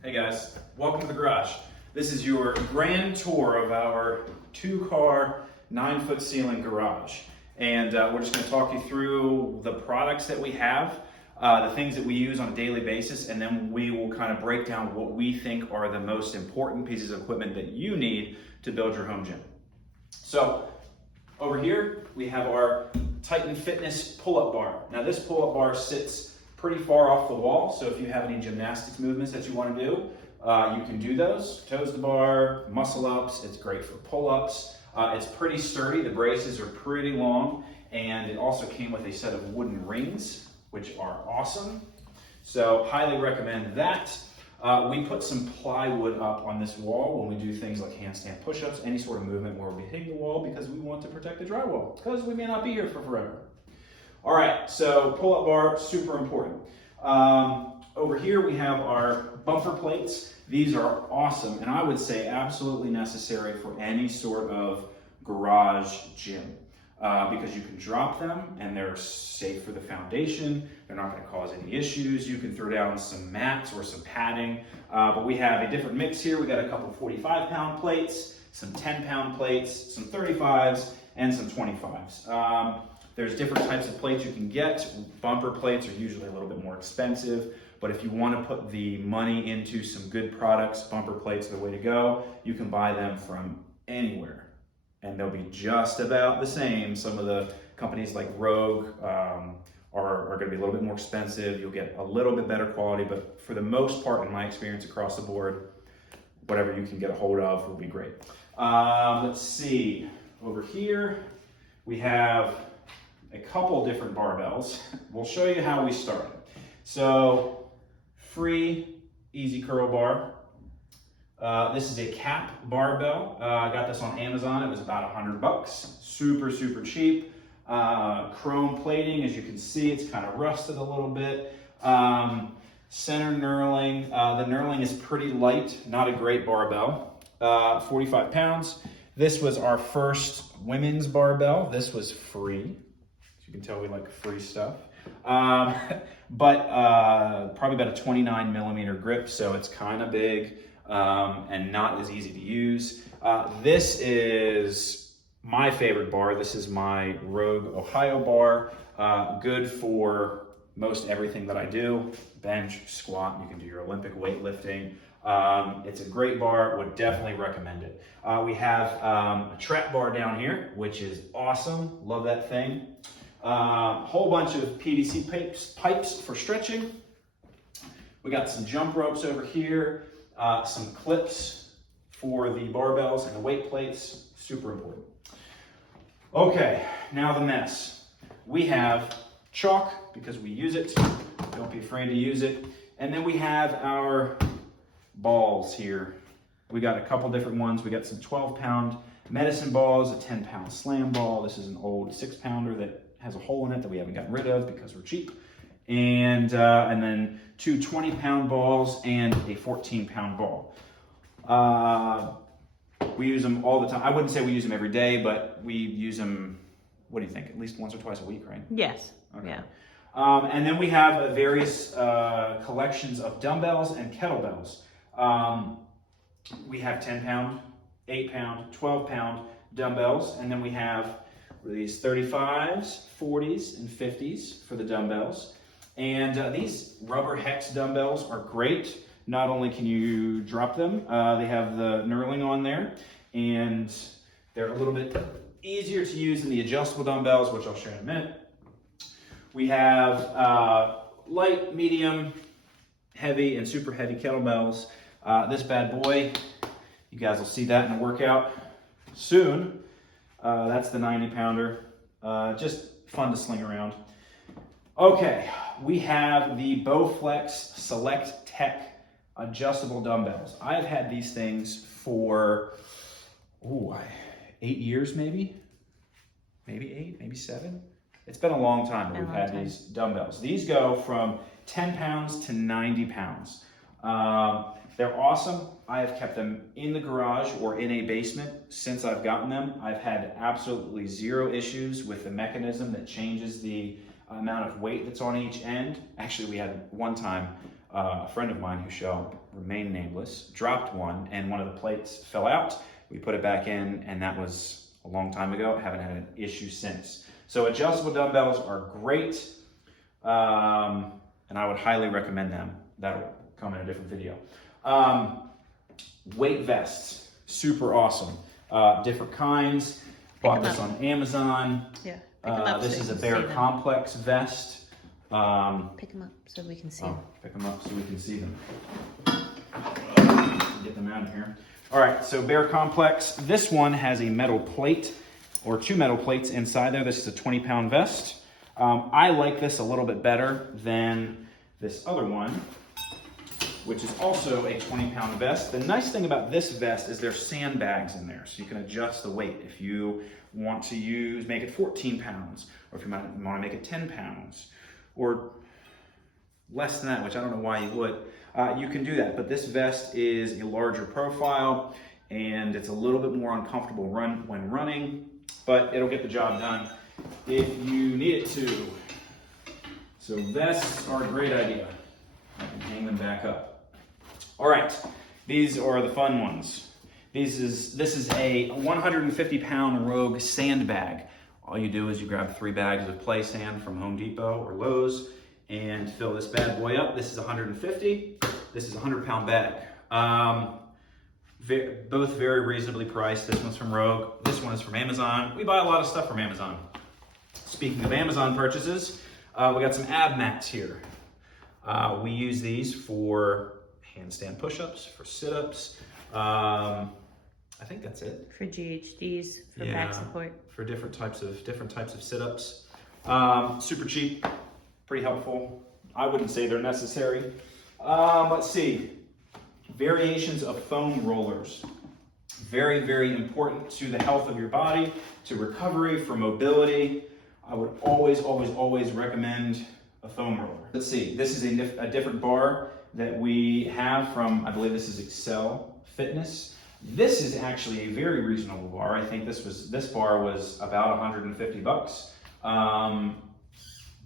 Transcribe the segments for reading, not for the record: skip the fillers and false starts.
Hey guys, welcome to the garage. This is your grand tour of our 2-car, 9-foot ceiling garage. And we're just gonna talk you through the products that we have, the things that we use on a daily basis, and then we will kind of break down what we think are the most important pieces of equipment that you need to build your home gym. So over here, we have our Titan Fitness pull-up bar. Now this pull-up bar sits pretty far off the wall, so if you have any gymnastics movements that you want to do, you can do those. Toes to bar, muscle ups, it's great for pull-ups. It's pretty sturdy, the braces are pretty long, and it also came with a set of wooden rings, which are awesome. So highly recommend that. We put some plywood up on this wall when we do things like handstand push-ups, any sort of movement where we hit the wall, because we want to protect the drywall, because we may not be here for forever. All right, so pull-up bar, super important. Over here we have our bumper plates. These are awesome, and I would say absolutely necessary for any sort of garage gym because you can drop them and they're safe for the foundation. They're not going to cause any issues. You can throw down some mats or some padding, but we have a different mix here. We got a couple 45-pound plates, some 10-pound plates, some 35s, and some 25s. There's different types of plates you can get. Bumper plates are usually a little bit more expensive, but if you want to put the money into some good products, bumper plates are the way to go. You can buy them from anywhere, and they'll be just about the same. Some of the companies like Rogue are going to be a little bit more expensive. You'll get a little bit better quality, but for the most part, in my experience across the board, whatever you can get a hold of will be great. Let's see, over here we have a couple different barbells. We'll show you how we started. So, free easy curl bar. This is a cap barbell. I got this on Amazon. It was about $100. Super, super cheap. Chrome plating, as you can see, it's kind of rusted a little bit. Center knurling. The knurling is pretty light, not a great barbell. 45 pounds. This was our first women's barbell. This was free. You can tell we like free stuff, but probably about a 29 millimeter grip, so it's kind of big and not as easy to use. This is my favorite bar. This is my Rogue Ohio bar. Good for most everything that I do. Bench, squat, you can do your Olympic weightlifting. It's a great bar, would definitely recommend it. We have a trap bar down here, which is awesome. Love that thing. Whole bunch of PVC pipes for stretching. We got some jump ropes over here, some clips for the barbells and the weight plates, super important. Okay, now the mess. We have chalk because we use it, don't be afraid to use it. And then we have our balls here. We got a couple different ones. We got some 12-pound medicine balls, a 10-pound slam ball. This is an old 6-pounder that has a hole in it that we haven't gotten rid of because we're cheap. And then 2 20-pound balls and a 14-pound ball. We use them all the time. I wouldn't say we use them every day, but we use them, what do you think, at least once or twice a week, right? Yes. Okay. Yeah. And then we have various collections of dumbbells and kettlebells. We have 10-pound, 8-pound, 12-pound dumbbells, and then we have these 35s, 40s, and 50s for the dumbbells. And these rubber hex dumbbells are great. Not only can you drop them, they have the knurling on there, and they're a little bit easier to use than the adjustable dumbbells, which I'll show you in a minute. We have light, medium, heavy, and super heavy kettlebells. This bad boy, you guys will see that in the workout soon. That's the 90-pounder. Just fun to sling around. Okay, we have the Bowflex Select Tech adjustable dumbbells. I've had these things for 8 years, maybe 8, maybe 7. It's been a long time that we've had these dumbbells. These go from 10 pounds to 90 pounds. They're awesome. I have kept them in the garage or in a basement since I've gotten them. I've had absolutely zero issues with the mechanism that changes the amount of weight that's on each end. Actually, we had one time a friend of mine who shall remain nameless dropped one, and one of the plates fell out. We put it back in, and that was a long time ago. I haven't had an issue since. So adjustable dumbbells are great, and I would highly recommend them. That'll come in a different video. Weight vests, super awesome. Different kinds. Bought this on Amazon. Yeah. This is a Bear Complex vest. Pick them up so we can see them. Pick them up so we can see them. Get them out of here. All right, so Bear Complex. This one has a metal plate, or 2 metal plates inside there. This is a 20-pound vest. I like this a little bit better than this other one, which is also a 20-pound vest. The nice thing about this vest is there's sandbags in there, so you can adjust the weight. If you want to make it 14 pounds, or if you want to make it 10 pounds, or less than that, which I don't know why you would, you can do that. But this vest is a larger profile, and it's a little bit more uncomfortable when running, but it'll get the job done if you need it to. So vests are a great idea. I can hang them back up. All right, these are the fun ones. This is a 150-pound Rogue sandbag. All you do is you grab 3 bags of play sand from Home Depot or Lowe's and fill this bad boy up. This is 150. This is a 100-pound bag. Both very reasonably priced. This one's from Rogue. This one is from Amazon. We buy a lot of stuff from Amazon. Speaking of Amazon purchases, we got some ab mats here. We use these for handstand push-ups, for sit-ups. I think that's it. For GHDs, for back support. For different types of sit-ups. Super cheap, pretty helpful. I wouldn't say they're necessary. Let's see. Variations of foam rollers. Very, very important to the health of your body, to recovery, for mobility. I would always, always, always recommend a foam roller. Let's see. This is a different bar that we have from, I believe this is Excel Fitness. This is actually a very reasonable bar. I think this bar was about 150 bucks.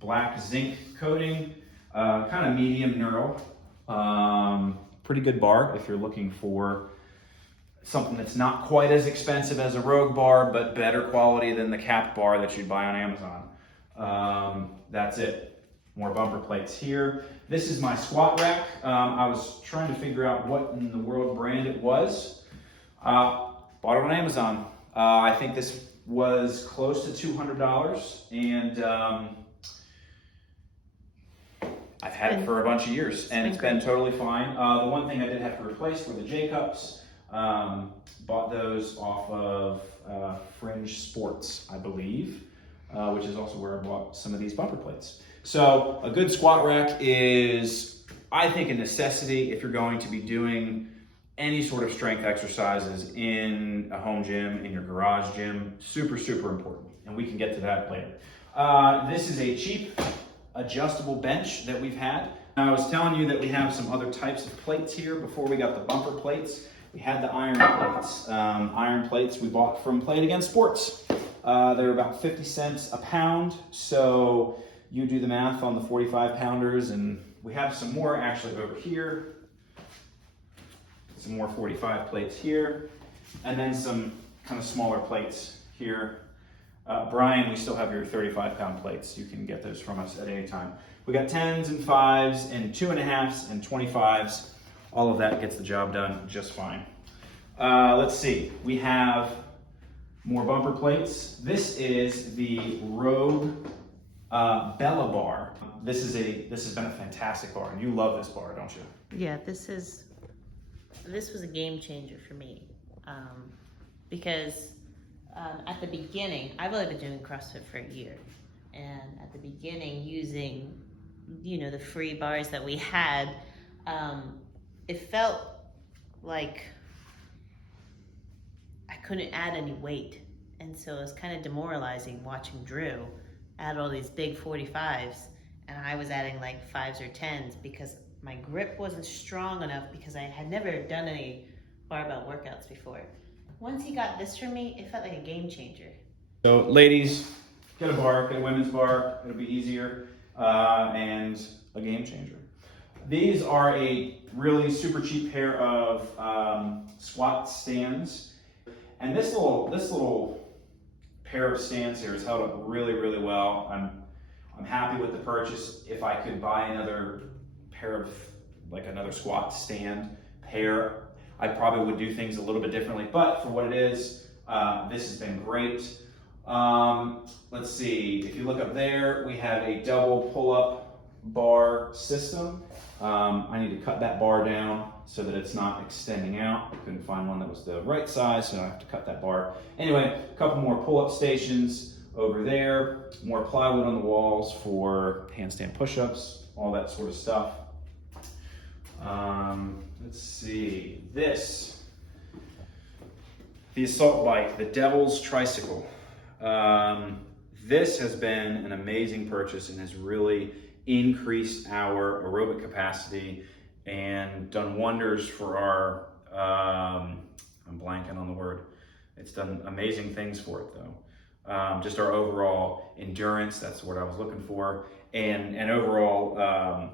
Black zinc coating, kind of medium neural. Pretty good bar if you're looking for something that's not quite as expensive as a Rogue bar, but better quality than the capped bar that you'd buy on Amazon. That's it. More bumper plates here. This is my squat rack. I was trying to figure out what in the world brand it was. Bought it on Amazon. I think this was close to $200, and I've had it for a bunch of years, and it's been totally fine. The one thing I did have to replace were the J-cups. Bought those off of Fringe Sports, I believe, which is also where I bought some of these bumper plates. So a good squat rack is, I think, a necessity if you're going to be doing any sort of strength exercises in a home gym, in your garage gym. Super, super important, and we can get to that later. This is a cheap adjustable bench that we've had. I was telling you that we have some other types of plates here before we got the bumper plates. We had the iron plates. Iron plates we bought from Play It Again Sports. They're about 50 cents a pound, so you do the math on the 45 pounders, and we have some more actually over here. Some more 45 plates here, and then some kind of smaller plates here. Brian, we still have your 35-pound plates. You can get those from us at any time. We got 10s and 5s and 2.5s and 25s. All of that gets the job done just fine. Let's see. We have more bumper plates. This is the Rogue Bella bar. This has been a fantastic bar, and you love this bar, don't you? Yeah, this was a game changer for me, because at the beginning, I've only been doing CrossFit for a year, and at the beginning, using, the free bars that we had, it felt like I couldn't add any weight, and so it was kind of demoralizing watching Drew add all these big 45s, and I was adding like 5s or 10s because my grip wasn't strong enough, because I had never done any barbell workouts before. Once he got this for me, it felt like a game changer. So ladies, get a bar, get a women's bar. It'll be easier and a game changer. These are a really super cheap pair of squat stands. And this little pair of stands here has held up really, really well. I'm happy with the purchase. If I could buy another pair of, like another squat stand pair, I probably would do things a little bit differently, but for what it is, this has been great. Let's see, if you look up there, we have a double pull-up bar system. I need to cut that bar down so that it's not extending out. I couldn't find one that was the right size, so I have to cut that bar. Anyway, a couple more pull-up stations over there, more plywood on the walls for handstand push-ups, all that sort of stuff. Let's see, the assault bike, the Devil's Tricycle. This has been an amazing purchase and has really increased our aerobic capacity and done wonders for our, I'm blanking on the word. It's done amazing things for it though. Just our overall endurance, that's what I was looking for, and overall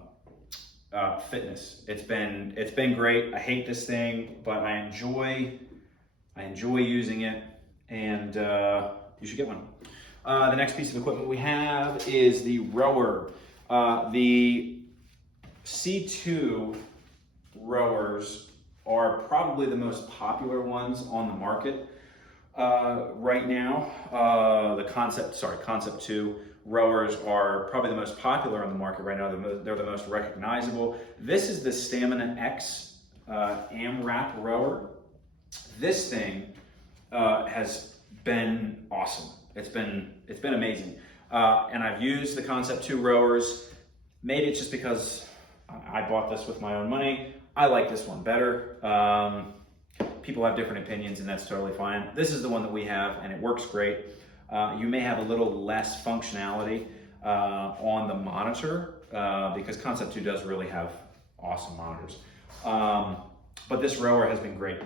fitness. It's been great. I hate this thing, but I enjoy using it, and you should get one. The next piece of equipment we have is the rower. The C2 rowers are probably the most popular ones on the market right now. The Concept 2 rowers are probably the most popular on the market right now. They're the most recognizable. This is the Stamina X Amrap Rower. This thing has been awesome. It's been amazing. And I've used the Concept 2 rowers. Maybe it's just because I bought this with my own money. I like this one better. People have different opinions, and that's totally fine. This is the one that we have, and it works great. You may have a little less functionality on the monitor because Concept 2 does really have awesome monitors. But this rower has been great.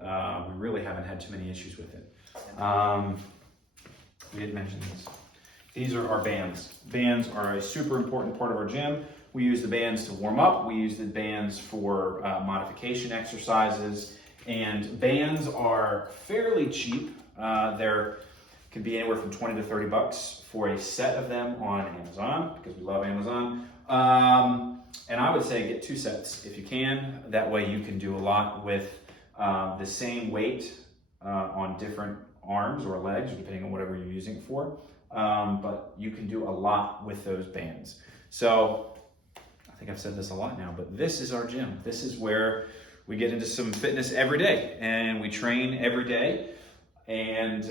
We really haven't had too many issues with it. We didn't mention these. These are our bands. Bands are a super important part of our gym. We use the bands to warm up. We use the bands for modification exercises. And bands are fairly cheap. They're can be anywhere from 20 to 30 bucks for a set of them on Amazon, because we love Amazon. And I would say get 2 sets if you can. That way you can do a lot with the same weight on different arms or legs, depending on whatever you're using it for. But you can do a lot with those bands. So I think I've said this a lot now, but this is our gym. This is where we get into some fitness every day, and we train every day. And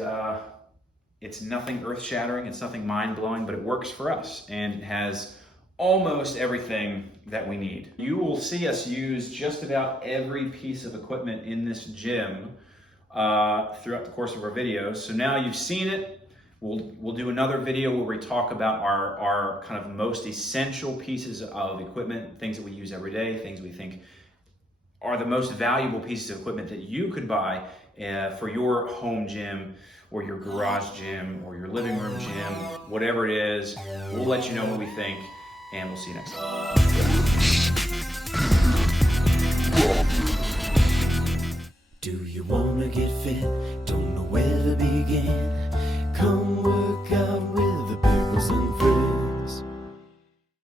it's nothing earth-shattering, it's nothing mind-blowing, but it works for us, and it has almost everything that we need. You will see us use just about every piece of equipment in this gym throughout the course of our videos. So now you've seen it. We'll do another video where we talk about our kind of most essential pieces of equipment, things that we use every day, things we think are the most valuable pieces of equipment that you could buy for your home gym or your garage gym or your living room gym, whatever it is. We'll let you know what we think, and we'll see you next time. Do you wanna get fit? Don't know where to begin. Come with